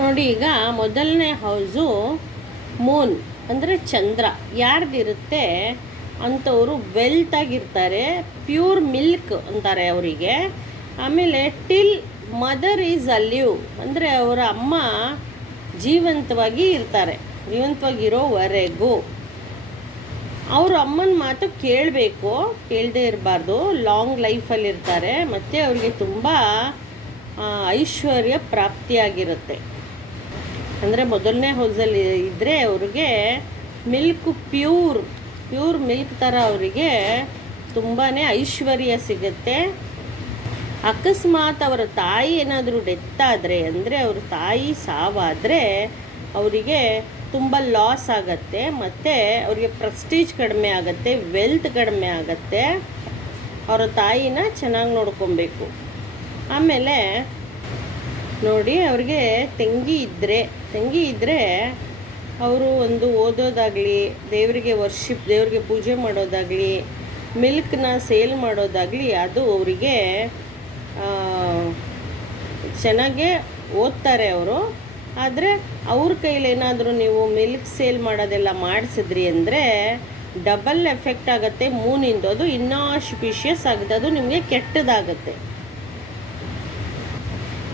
ನೋಡಿ, ಈಗ ಮೊದಲನೇ ಹೌಸು ಮೂನ್ ಅಂದರೆ ಚಂದ್ರ ಯಾರ್ದಿರುತ್ತೆ ಅಂಥವರು ವೆಲ್ತ್ ಆಗಿರ್ತಾರೆ, ಪ್ಯೂರ್ ಮಿಲ್ಕ್ ಅಂತಾರೆ ಅವರಿಗೆ. ಆಮೇಲೆ ಟಿಲ್ ಮದರ್ ಈಸ್ ಅಲಿವ್ ಅಂದರೆ ಅವರ ಅಮ್ಮ ಜೀವಂತವಾಗಿ ಇರ್ತಾರೆ, ಜೀವಂತವಾಗಿರೋವರೆಗೂ ಅವರು ಅಮ್ಮನ ಮಾತು ಕೇಳಬೇಕು, ಕೇಳದೇ ಇರಬಾರ್ದು. ಲಾಂಗ್ ಲೈಫಲ್ಲಿರ್ತಾರೆ ಮತ್ತು ಅವರಿಗೆ ತುಂಬ ಐಶ್ವರ್ಯ ಪ್ರಾಪ್ತಿಯಾಗಿರುತ್ತೆ. ಅಂದರೆ ಮೊದಲನೇ ಹೌಸಲ್ಲಿ ಇದ್ದರೆ ಅವ್ರಿಗೆ ಮಿಲ್ಕ್ ಪ್ಯೂರ್ ಮಿಲ್ಕ್ ಥರ ಅವರಿಗೆ ತುಂಬಾ ಐಶ್ವರ್ಯ ಸಿಗುತ್ತೆ. ಅಕಸ್ಮಾತ್ ಅವರ ತಾಯಿ ಏನಾದರೂ ಡೆತ್ ಆದರೆ, ಅಂದರೆ ಅವ್ರ ತಾಯಿ ಸಾವಾದರೆ ಅವರಿಗೆ ತುಂಬ ಲಾಸ್ ಆಗುತ್ತೆ, ಮತ್ತು ಅವರಿಗೆ ಪ್ರೆಸ್ಟೀಜ್ ಕಡಿಮೆ ಆಗುತ್ತೆ, ವೆಲ್ತ್ ಕಡಿಮೆ ಆಗುತ್ತೆ. ಅವರ ತಾಯಿನ ಚೆನ್ನಾಗಿ ನೋಡ್ಕೊಬೇಕು. ಆಮೇಲೆ ನೋಡಿ, ಅವ್ರಿಗೆ ತಂಗಿ ಇದ್ದರೆ ಅವರು ಒಂದು ಓದೋದಾಗಲಿ, ದೇವರಿಗೆ ದೇವರಿಗೆ ಪೂಜೆ ಮಾಡೋದಾಗಲಿ, ಮಿಲ್ಕ್ನ ಸೇಲ್ ಮಾಡೋದಾಗಲಿ, ಅದು ಅವರಿಗೆ ಚೆನ್ನಾಗೇ ಓದ್ತಾರೆ ಅವರು. ಆದರೆ ಅವ್ರ ಕೈಲೇನಾದರೂ ನೀವು ಮಿಲ್ಕ್ ಸೇಲ್ ಮಾಡೋದೆಲ್ಲ ಮಾಡಿಸಿದ್ರಿ ಅಂದರೆ ಡಬಲ್ ಎಫೆಕ್ಟ್ ಆಗುತ್ತೆ ಮೂನಿಂದು. ಅದು ಇನ್ನೂ ಆಸ್ಪಿಷಿಯಸ್ ಆಗುತ್ತೆ, ಅದು ನಿಮಗೆ ಕೆಟ್ಟದಾಗುತ್ತೆ.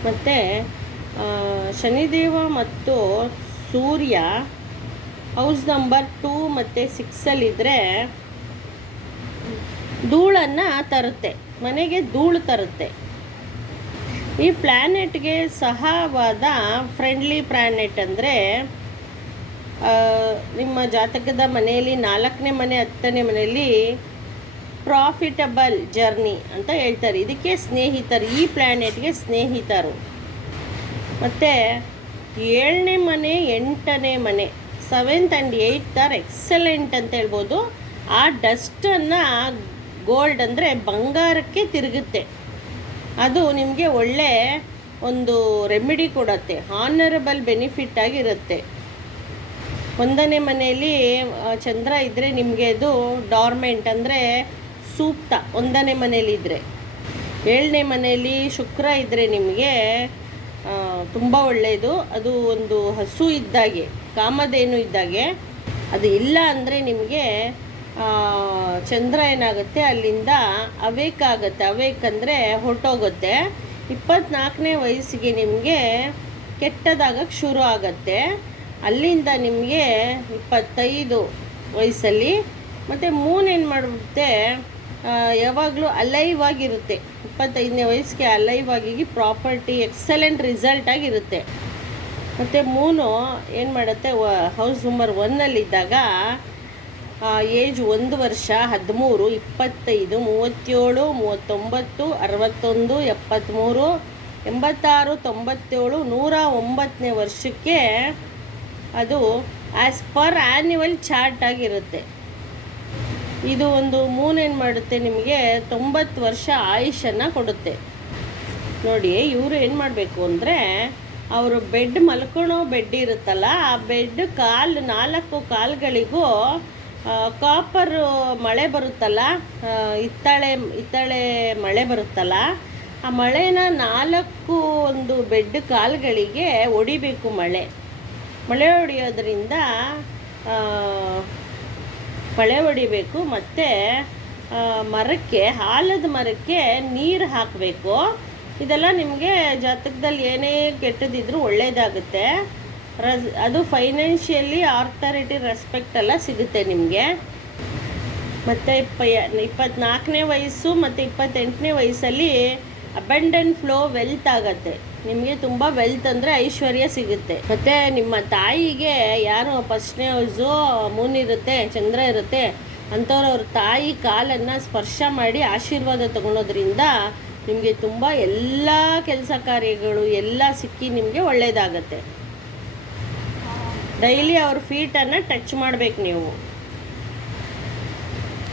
ಮತ್ತು ಶನಿದೇವ ಮತ್ತು ಸೂರ್ಯ ಹೌಸ್ ನಂಬರ್ 2 ಮತ್ತು 6ಅಲ್ಲಿದ್ದರೆ ಧೂಳನ್ನು ತರುತ್ತೆ, ಮನೆಗೆ ಧೂಳು ತರುತ್ತೆ. ಈ ಪ್ಲ್ಯಾನೆಟ್ಗೆ ಸಹವಾದ ಫ್ರೆಂಡ್ಲಿ ಪ್ಲ್ಯಾನೆಟ್ ಅಂದರೆ ನಿಮ್ಮ ಜಾತಕದ ಮನೆಯಲ್ಲಿ 4ನೇ ಮನೆ 10ನೇ ಮನೆಯಲ್ಲಿ ಪ್ರಾಫಿಟಬಲ್ ಜರ್ನಿ ಅಂತ ಹೇಳ್ತಾರೆ. ಇದಕ್ಕೆ ಸ್ನೇಹಿತರು, ಈ ಪ್ಲ್ಯಾನೆಟ್ಗೆ ಸ್ನೇಹಿತರು. ಮತ್ತು 7ನೇ ಮನೆ 8ನೇ ಮನೆ 7th and 8th R excellent ಅಂತ ಹೇಳ್ಬೋದು. ಆ ಡಸ್ಟನ್ನು ಗೋಲ್ಡ್ ಅಂದರೆ ಬಂಗಾರಕ್ಕೆ ತಿರುಗುತ್ತೆ. ಅದು ನಿಮಗೆ ಒಳ್ಳೆ ಒಂದು ರೆಮಿಡಿ ಕೊಡುತ್ತೆ, ಹಾನರಬಲ್ ಬೆನಿಫಿಟ್ ಆಗಿರುತ್ತೆ. 1ನೇ ಮನೆಯಲ್ಲಿ ಚಂದ್ರ ಇದ್ದರೆ ನಿಮಗೆ ಅದು ಡಾರ್ಮೆಂಟ್ ಅಂದರೆ ಸೂಕ್ತ 1ನೇ ಮನೆಯಲ್ಲಿದ್ದರೆ. 7ನೇ ಮನೆಯಲ್ಲಿ ಶುಕ್ರ ಇದ್ದರೆ ನಿಮಗೆ ತುಂಬ ಒಳ್ಳೆಯದು. ಅದು ಒಂದು ಹಸು ಇದ್ದಾಗೆ, ಕಾಮಧೇನು ಇದ್ದಾಗೆ. ಅದು ಇಲ್ಲ ಅಂದರೆ ನಿಮಗೆ ಚಂದ್ರ ಏನಾಗುತ್ತೆ, ಅಲ್ಲಿಂದ ಅವೇಕ್ ಆಗುತ್ತೆ. ಅವೇಕ್ ಅಂದರೆ ಹೊರಟೋಗುತ್ತೆ. 24ನೇ ವಯಸ್ಸಿಗೆ ನಿಮಗೆ ಕೆಟ್ಟದಾಗಕ್ಕೆ ಶುರು ಆಗುತ್ತೆ. ಅಲ್ಲಿಂದ ನಿಮಗೆ 25 ವಯಸ್ಸಲ್ಲಿ ಮತ್ತು ಮೂನ್ ಏನು ಮಾಡಿಬಿಡುತ್ತೆ, ಯಾವಾಗಲೂ ಅಲೈವ್ ಆಗಿರುತ್ತೆ. 25ನೇ ವಯಸ್ಸಿಗೆ ಅಲೈವ್ ಆಗಿ ಪ್ರಾಪರ್ಟಿ ಎಕ್ಸಲೆಂಟ್ ರಿಸಲ್ಟ್ ಆಗಿರುತ್ತೆ. ಮತ್ತು ಮೂನು ಏನು ಮಾಡುತ್ತೆ, ಹೌಸ್ ನಂಬರ್ 1ಅಲ್ಲಿದ್ದಾಗ ಏಜ್ 1 ವರ್ಷ, 13, 25, 37, 39, 61, 73, 86, 97, 109ನೇ ವರ್ಷಕ್ಕೆ ಅದು ಆ್ಯಸ್ ಪರ್ ಆ್ಯನ್ಯುವಲ್ ಚಾರ್ಟ್ ಆಗಿರುತ್ತೆ. ಇದು ಒಂದು ಮೂನ್ ಏನು ಮಾಡುತ್ತೆ, ನಿಮಗೆ 90 ವರ್ಷ ಆಯುಷನ್ನು ಕೊಡುತ್ತೆ. ನೋಡಿ, ಇವರು ಏನು ಮಾಡಬೇಕು ಅಂದರೆ, ಅವರು ಮಲ್ಕೊಳೋ ಬೆಡ್ ಇರುತ್ತಲ್ಲ, ಆ ಬೆಡ್ 4 ಕಾಲುಗಳಿಗೂ ಕಾಪರ್ ಮಳೆ ಬರುತ್ತಲ್ಲ, ಹಿತ್ತಾಳೆ ಮಳೆ ಬರುತ್ತಲ್ಲ, ಆ ಮಳೆನ 4 ಒಂದು ಬೆಡ್ ಕಾಲುಗಳಿಗೆ ಹೊಡಿಬೇಕು. ಮಳೆ ಹೊಡೆಯೋದ್ರಿಂದ ಮಳೆ ಹೊಡಿಬೇಕು. ಮತ್ತು ಆಲದ ಮರಕ್ಕೆ ನೀರು ಹಾಕಬೇಕು. ಇದೆಲ್ಲ ನಿಮಗೆ ಜಾತಕದಲ್ಲಿ ಏನೇ ಕೆಟ್ಟದಿದ್ರೂ ಒಳ್ಳೆಯದಾಗುತ್ತೆ. ಅದು ಫೈನಾನ್ಷಿಯಲಿ ಆರ್ಥಾರಿಟಿ ರೆಸ್ಪೆಕ್ಟ್ ಎಲ್ಲ ಸಿಗುತ್ತೆ ನಿಮಗೆ. ಮತ್ತು 24ನೇ ವಯಸ್ಸು ಮತ್ತು 28ನೇ ವಯಸ್ಸಲ್ಲಿ ಅಬಂಡೆಂಟ್ ಫ್ಲೋ ವೆಲ್ತ್ ಆಗುತ್ತೆ. ನಿಮಗೆ ತುಂಬ ವೆಲ್ತ್ ಅಂದರೆ ಐಶ್ವರ್ಯ ಸಿಗುತ್ತೆ. ಮತ್ತು ನಿಮ್ಮ ತಾಯಿಗೆ ಯಾರು ಫಸ್ಟ್ನೇ ಹೌಸು ಮೂನ್ ಇರುತ್ತೆ, ಚಂದ್ರ ಇರುತ್ತೆ ಅಂಥವ್ರು ಅವ್ರ ತಾಯಿ ಕಾಲನ್ನು ಸ್ಪರ್ಶ ಮಾಡಿ ಆಶೀರ್ವಾದ ತಗೊಳೋದ್ರಿಂದ ನಿಮಗೆ ತುಂಬ ಎಲ್ಲ ಕೆಲಸ ಕಾರ್ಯಗಳು ಎಲ್ಲ ಸಿಕ್ಕಿ ನಿಮಗೆ ಒಳ್ಳೆಯದಾಗತ್ತೆ. ಡೈಲಿ ಅವ್ರ ಫೀಟನ್ನು ಟಚ್ ಮಾಡಬೇಕು ನೀವು.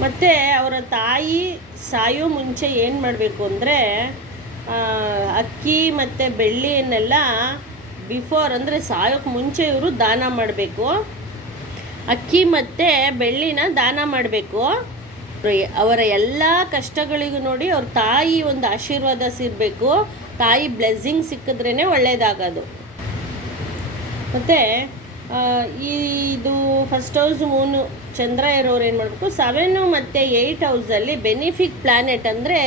ಮತ್ತು ಅವರ ತಾಯಿ ಸಾಯೋ ಮುಂಚೆ ಏನು ಮಾಡಬೇಕು ಅಂದರೆ, ಅಕ್ಕಿ ಮತ್ತು ಬೆಳ್ಳಿಯನ್ನೆಲ್ಲ ಬಿಫೋರ್ ಅಂದರೆ ಸಾಯೋಕ್ಕೆ ಮುಂಚೆ ಇವರು ದಾನ ಮಾಡಬೇಕು. ಅಕ್ಕಿ ಮತ್ತು ಬೆಳ್ಳಿನ ದಾನ ಮಾಡಬೇಕು. ಅವರ ಎಲ್ಲ ಕಷ್ಟಗಳಿಗೂ ನೋಡಿ ಅವ್ರ ತಾಯಿ ಒಂದು ಆಶೀರ್ವಾದ ಸಿಗಬೇಕು. ತಾಯಿ ಬ್ಲೆಸ್ಸಿಂಗ್ ಸಿಕ್ಕಿದ್ರೇ ಒಳ್ಳೆಯದಾಗೋದು. ಮತ್ತು ಇದು ಫಸ್ಟ್ ಹೌಸ್ ಮೂನು ಚಂದ್ರ ಇರೋರು ಏನು ಮಾಡಬೇಕು, 7 ಮತ್ತು 8 ಹೌಸಲ್ಲಿ ಬೆನಿಫಿಕ್ ಪ್ಲ್ಯಾನೆಟ್ ಅಂದರೆ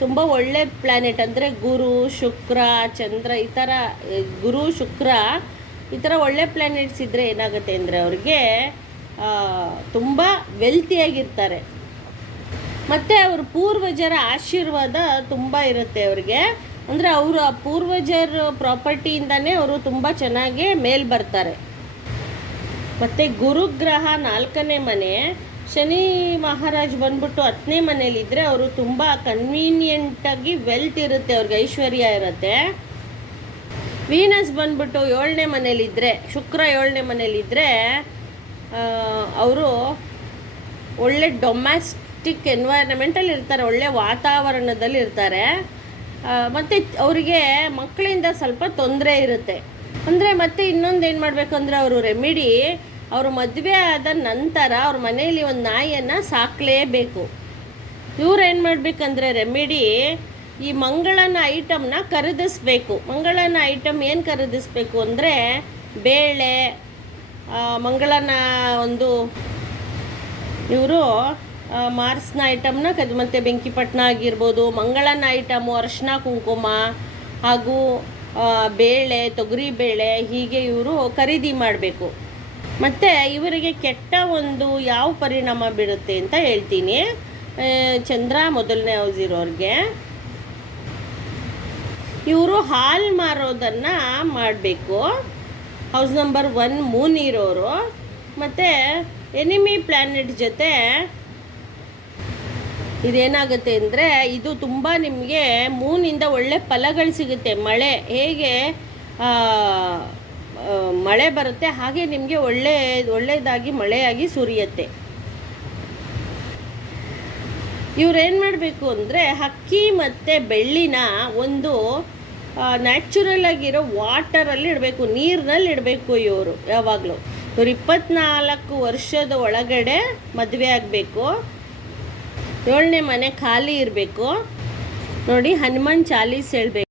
ತುಂಬ ಒಳ್ಳೆ ಪ್ಲ್ಯಾನೆಟ್ ಅಂದರೆ ಗುರು, ಶುಕ್ರ, ಚಂದ್ರ ಈ ಥರ, ಗುರು, ಶುಕ್ರ ಈ ಥರ ಒಳ್ಳೆ ಪ್ಲ್ಯಾನೆಟ್ಸ್ ಇದ್ದರೆ ಏನಾಗುತ್ತೆ ಅಂದರೆ ಅವ್ರಿಗೆ ತುಂಬ ವೆಲ್ತಿಯಾಗಿರ್ತಾರೆ. ಮತ್ತು ಅವ್ರ ಪೂರ್ವಜರ ಆಶೀರ್ವಾದ ತುಂಬ ಇರುತ್ತೆ ಅವ್ರಿಗೆ. ಅಂದರೆ ಅವರು ಆ ಪೂರ್ವಜರ ಪ್ರಾಪರ್ಟಿಯಿಂದನೇ ಅವರು ತುಂಬ ಚೆನ್ನಾಗಿ ಮೇಲೆ ಬರ್ತಾರೆ. ಮತ್ತು ಗುರುಗ್ರಹ 4ನೇ ಮನೆ, ಶನಿ ಮಹಾರಾಜ್ ಬಂದ್ಬಿಟ್ಟು 10ನೇ ಮನೇಲಿದ್ದರೆ ಅವರು ತುಂಬ ಕನ್ವೀನಿಯೆಂಟಾಗಿ ವೆಲ್ತ್ ಇರುತ್ತೆ, ಅವ್ರಿಗೆ ಐಶ್ವರ್ಯ ಇರುತ್ತೆ. ವೀನಸ್ ಬಂದ್ಬಿಟ್ಟು 7ನೇ ಮನೇಲಿದ್ದರೆ, ಶುಕ್ರ 7ನೇ ಮನೇಲಿದ್ದರೆ ಅವರು ಒಳ್ಳೆ ಡೊಮ್ಯಾಸ್ಟಿಕ್ ಎನ್ವೈರನ್ಮೆಂಟಲ್ಲಿ ಇರ್ತಾರೆ, ಒಳ್ಳೆ ವಾತಾವರಣದಲ್ಲಿ ಇರ್ತಾರೆ. ಮತ್ತು ಅವರಿಗೆ ಮಕ್ಕಳಿಂದ ಸ್ವಲ್ಪ ತೊಂದರೆ ಇರುತ್ತೆ. ಅಂದರೆ ಮತ್ತೆ ಇನ್ನೊಂದು ಏನು ಮಾಡಬೇಕು ಅಂದರೆ ಅವರು ರೆಮಿಡಿ, ಅವರು ಮದುವೆ ಆದ ನಂತರ ಅವ್ರ ಮನೆಯಲ್ಲಿ ಒಂದು ನಾಯಿಯನ್ನು ಸಾಕಲೇಬೇಕು. ಇವ್ರು ಏನು ಮಾಡಬೇಕಂದ್ರೆ ರೆಮಿಡಿ, ಈ ಮಂಗಳನ ಐಟಮ್ನ ಖರೀದಿಸ್ಬೇಕು. ಮಂಗಳನ ಐಟಮ್ ಏನು ಖರೀದಿಸ್ಬೇಕು ಅಂದರೆ ಬೇಳೆ, ಮಂಗಳನ ಒಂದು ಇವರು ಮಾರ್ಸ್ನ ಐಟಮ್ನ ಮತ್ತು ಬೆಂಕಿಪಟ್ಟಣ ಆಗಿರ್ಬೋದು, ಮಂಗಳನ ಐಟಮು ಅರಿಶಿನ ಕುಂಕುಮ ಹಾಗೂ ಬೇಳೆ, ತೊಗರಿ ಬೇಳೆ ಹೀಗೆ ಇವರು ಖರೀದಿ ಮಾಡಬೇಕು. ಮತ್ತು ಇವರಿಗೆ ಕೆಟ್ಟ ಒಂದು ಯಾವ ಪರಿಣಾಮ ಬೀಳುತ್ತೆ ಅಂತ ಹೇಳ್ತೀನಿ. ಚಂದ್ರ 1ನೇ ಹೌಸ್ ಇರೋರಿಗೆ ಇವರು ಹಾಲು ಮಾರೋದನ್ನು ಮಾಡಬೇಕು. ಹೌಸ್ ನಂಬರ್ 1 ಮೂನ್ ಇರೋರು. ಮತ್ತು ಎನಿಮಿ ಪ್ಲ್ಯಾನೆಟ್ ಜೊತೆ ಇದೇನಾಗುತ್ತೆ ಅಂದರೆ ಇದು ತುಂಬ ನಿಮಗೆ ಮೂನಿಂದ ಒಳ್ಳೆ ಫಲಗಳು ಸಿಗುತ್ತೆ. ಮಳೆ ಹೇಗೆ ಮಳೆ ಬರುತ್ತೆ ಹಾಗೆ ನಿಮಗೆ ಒಳ್ಳೆಯದಾಗಿ ಮಳೆಯಾಗಿ ಸುರಿಯುತ್ತೆ. ಇವ್ರೇನು ಮಾಡಬೇಕು ಅಂದರೆ ಹಕ್ಕಿ ಮತ್ತು ಬೆಳ್ಳಿನ ಒಂದು ನ್ಯಾಚುರಲ್ ಆಗಿರೋ ವಾಟರಲ್ಲಿ ಇಡಬೇಕು, ನೀರಿನಲ್ಲಿ ಇಡಬೇಕು. ಇವರು ಯಾವಾಗಲೂ 24 ವರ್ಷದ ಒಳಗಡೆ ಮದುವೆ ಆಗಬೇಕು. 7ನೇ ಮನೆ ಖಾಲಿ ಇರಬೇಕು. ನೋಡಿ, ಹನುಮಾನ್ ಚಾಲೀಸ್ ಹೇಳಬೇಕು.